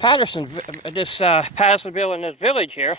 Pattersonville in this village here.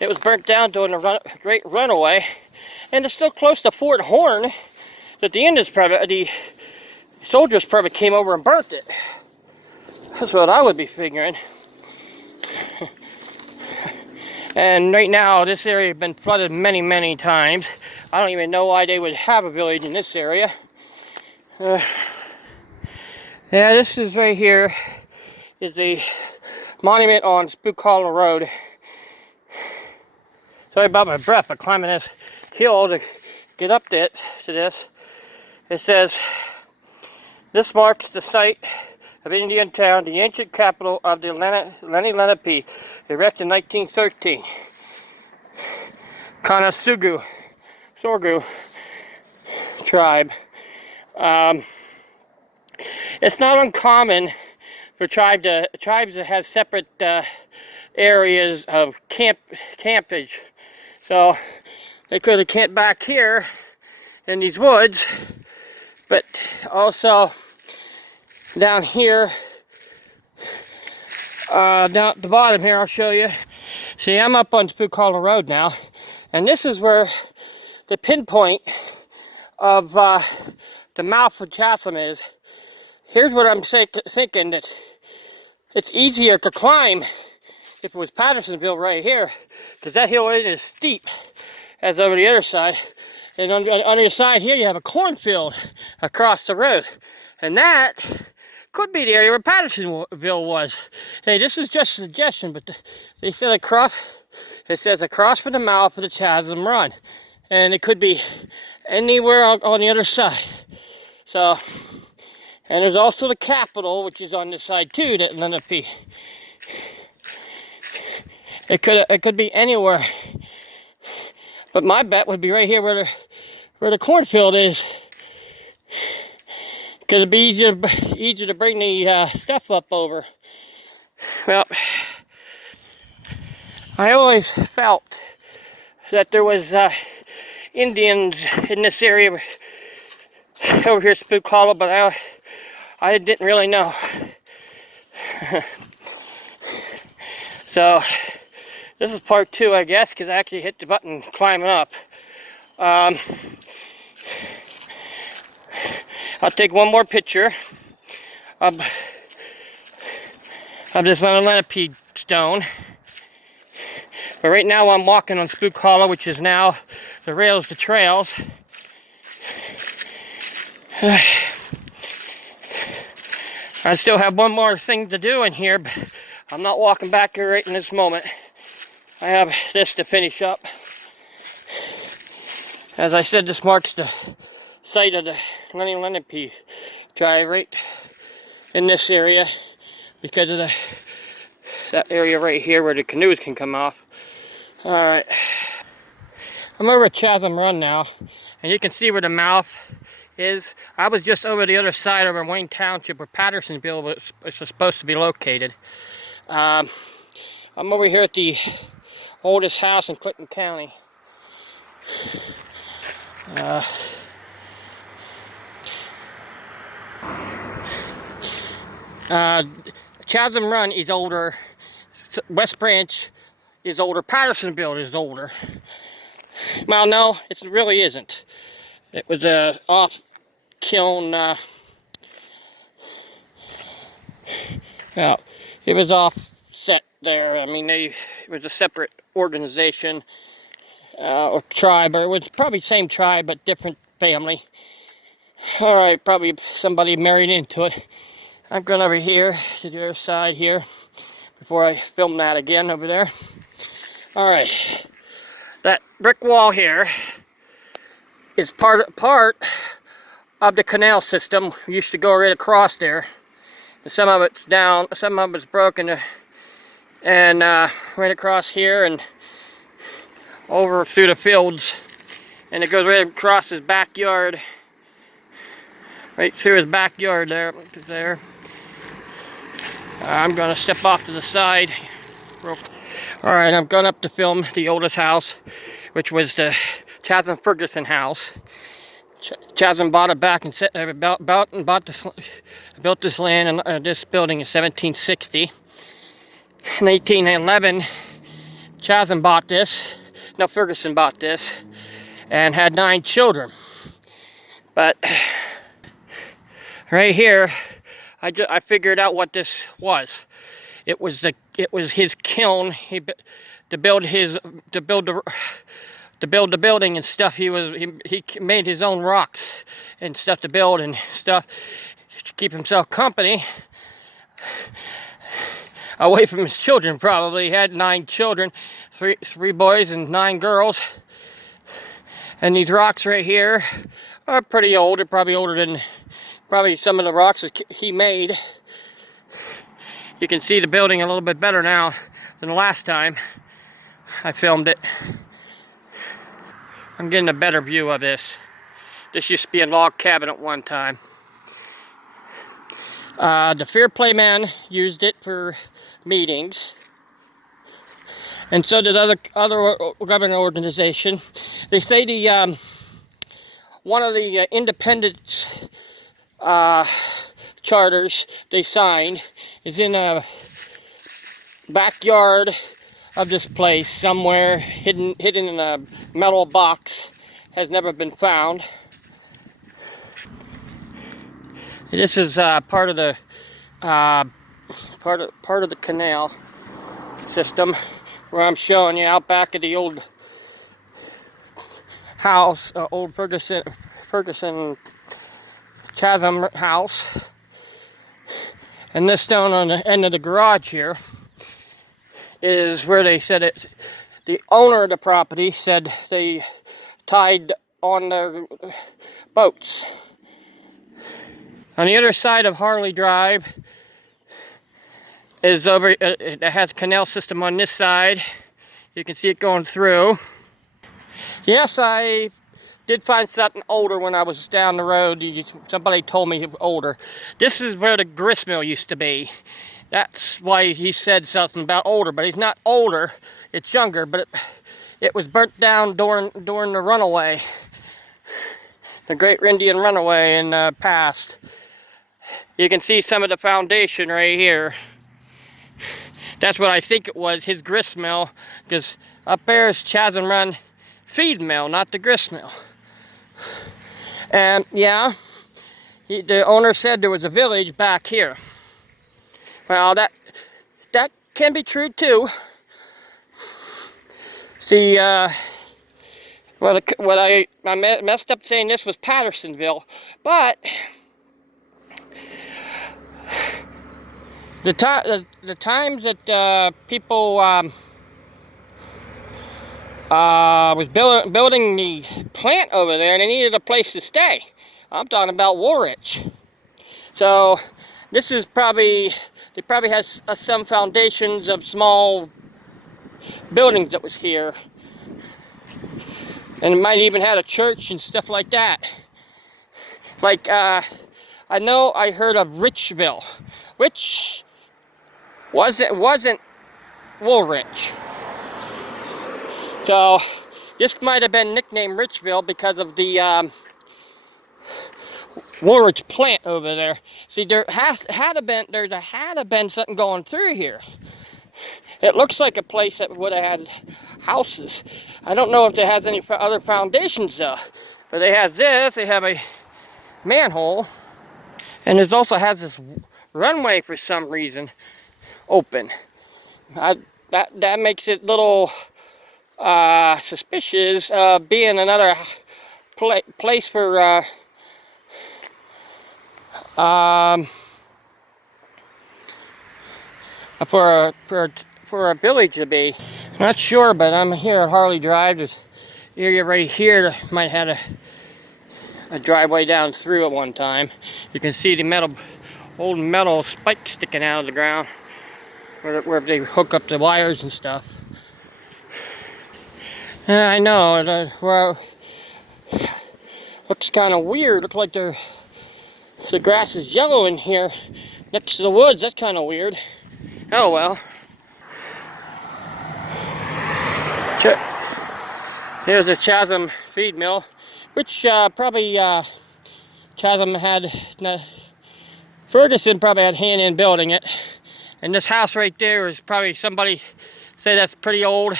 It was burnt down during the Great Runaway, and it's still close to Fort Horn that the soldiers probably came over and burnt it. That's what I would be figuring. And right now, this area has been flooded many, many times. I don't even know why they would have a village in this area. Yeah, this is right here is the monument on Spook Hollow Road. Sorry about my breath, I'm climbing this hill to get up to this. It says, this marks the site of Indian Town, the ancient capital of the Lennie lenape, erected in 1913. Sorgu tribe. It's not uncommon for tribes to have separate areas of campage. So they could have camped back here in these woods, but also down here, down at the bottom here, I'll show you. See, I'm up on Spook Hollow Road now, and this is where the pinpoint of the mouth of Chatham is. Here's what I'm thinking, that it's easier to climb if it was Pattersonville right here, because that hill isn't as steep as over the other side. And on the other side here, you have a cornfield across the road, and that could be the area where Pattersonville was. Hey, this is just a suggestion, but they said it says across from the mouth of the Chatham Run, and it could be anywhere on the other side. So, and there's also the Capitol, which is on this side too, that lenape. It could be anywhere, but my bet would be right here where the cornfield is, because it'd be easier to bring the stuff up over. Well, I always felt that there was Indians in this area over here at Spook Hollow, but I didn't really know. So this is part 2, I guess, because I actually hit the button climbing up. I'll take one more picture of this lenape stone. But right now I'm walking on Spook Hollow, which is now the rails to trails. I still have one more thing to do in here, but I'm not walking back here right in this moment. I have this to finish up. As I said, this marks the site of the Lennie lenape tribe right in this area, because of that area right here where the canoes can come off. Alright, I'm over at Chatham Run now, and you can see where the mouth is. I was just over the other side over in Wayne Township where Pattersonville was supposed to be located. I'm over here at the oldest house in Clinton County. Chatham Run is older, West Branch is older, Pattersonville is older. Well, no, it really isn't. It was a off-kiln, well, it was offset there. I mean, it was a separate organization or tribe, or it was probably same tribe but different family. Alright, probably somebody married into it. I'm going over here to the other side here before I film that again over there. Alright, that brick wall here is part of the canal system. We used to go right across there. And some of it's down, some of it's broken, and right across here and over through the fields, and it goes right across his backyard, right through his backyard there. I'm gonna step off to the side. Alright, I'm going up to film the oldest house, which was the Chatham Ferguson house. Chatham bought it back and built this land and this building in 1760. In 1811, Ferguson bought this, and had 9 children. But right here, I figured out what this was. It was his kiln. To build the building and stuff. He made his own rocks and stuff to build and stuff to keep himself company. Away from his children, probably. He had 9 children, three boys and 9 girls. And these rocks right here are pretty old. They're probably older than some of the rocks that he made. You can see the building a little bit better now than the last time I filmed it. I'm getting a better view of this. This used to be a log cabin at one time. The Fair Play man used it for meetings, and so did other government organization. They say one of the independence charters they signed is in a backyard of this place somewhere, hidden in a metal box, has never been found. This is part of the canal system where I'm showing you out back of the old house, old Ferguson Chasm house. And this stone on the end of the garage here is where they said it. The owner of the property said they tied on their boats. On the other side of Harley Drive is over. It has a canal system on this side. You can see it going through. Yes, I did find something older when I was down the road. Somebody told me it was older. This is where the grist mill used to be. That's why he said something about older, but he's not older. It's younger, but it was burnt down during the runaway, the Great Indian Runaway in the past. You can see some of the foundation right here. That's what I think it was, his grist mill, because up there is Chasm Run feed mill, not the grist mill. And yeah, the owner said there was a village back here. Well, that can be true too. See, what I messed up saying this was Pattersonville, but the times that people was building the plant over there, and they needed a place to stay. I'm talking about Woolwich. So this is probably has some foundations of small buildings that was here, and it might even had a church and stuff like that. Like I know I heard of Richville, which wasn't Woolwich. So this might have been nicknamed Richville because of the Woolwich plant over there. See, there had to been something going through here. It looks like a place that would have had houses. I don't know if it has any other foundations though, but it has this. They have a manhole, and it also has this runway for some reason open. That makes it a little suspicious of being another place for a village to be. Not sure, but I'm here at Harley Drive. This area right here might have a driveway down through at one time. You can see the old metal spikes sticking out of the ground where they hook up the wires and stuff. I know, looks kind of weird. Looks like the grass is yellow in here next to the woods. That's kind of weird. Oh well. Here's the Chasm feed mill, which probably Ferguson probably had hand in building it, And this house right there is probably, somebody say that's pretty old.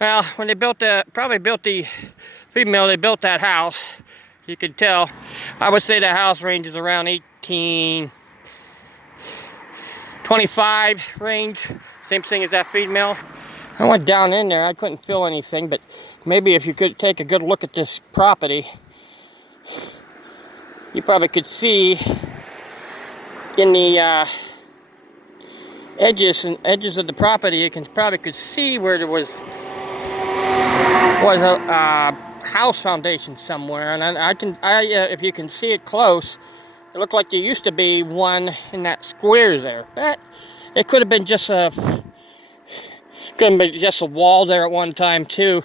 Well, when they built the female, they built that house. You can tell. I would say the house ranges around 1825 range. Same thing as that female. I went down in there. I couldn't feel anything, but maybe if you could take a good look at this property, you probably could see in the edges of the property. You probably could see where there was a house foundation somewhere, and if you can see it close, it looked like there used to be one in that square there. But it could have been just a wall there at one time too.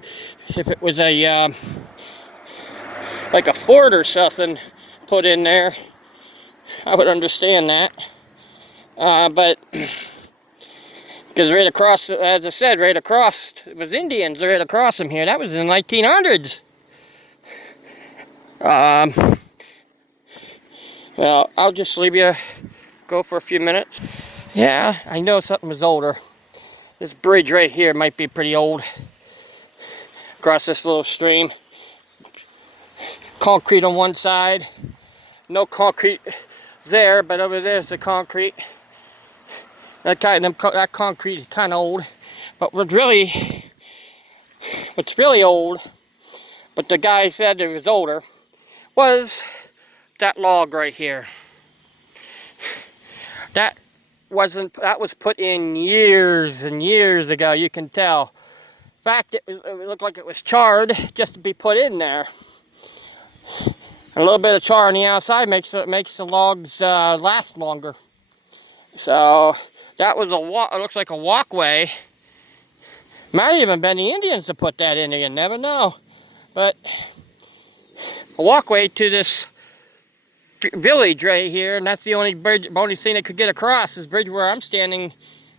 If it was a like a fort or something put in there, I would understand that. But because right across, as I said, right across, it was Indians right across from here. That was in the 1900s. Well, I'll just leave you go for a few minutes. Yeah, I know something was older. This bridge right here might be pretty old. Across this little stream. Concrete on one side. No concrete there, but over there's the concrete. That concrete is kind of old. But what's really old, but the guy said it was older, was that log right here. That was put in years and years ago, you can tell. In fact, it looked like it was charred just to be put in there. A little bit of char on the outside makes the logs last longer. So that was it looks like a walkway. Might even been the Indians to put that in there, you never know. But a walkway to this village right here, and that's the only thing they could get across. This bridge where I'm standing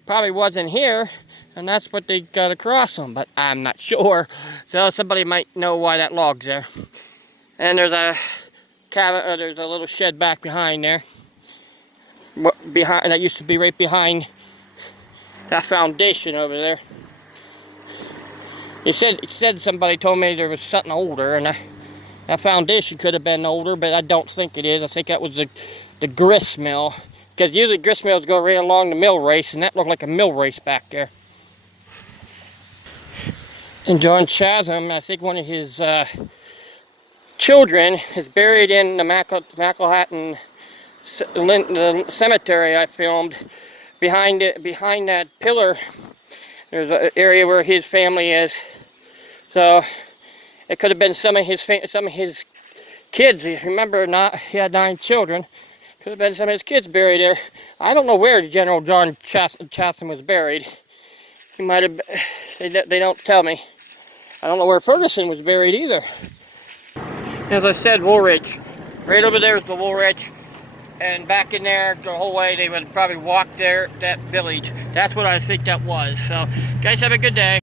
probably wasn't here, and that's what they got across them, but I'm not sure. So somebody might know why that log's there. And there's a cabin, there's a little shed back behind there. That used to be right behind that foundation over there. Somebody told me there was something older, and that foundation could have been older, but I don't think it is. I think that was the grist mill, because usually grist mills go right along the mill race, and that looked like a mill race back there. And John Chasm, I think one of his children is buried in the McElhatton the cemetery I filmed. Behind that pillar, there's an area where his family is. So it could have been some of his kids. Remember, he had 9 children. Could have been some of his kids buried there. I don't know where General John Chasm was buried. He might have. They don't tell me. I don't know where Ferguson was buried either. As I said, Woolrich. Right over there is the Woolrich. And back in there, the whole way, they would probably walk there, that village. That's what I think that was. So, guys, have a good day.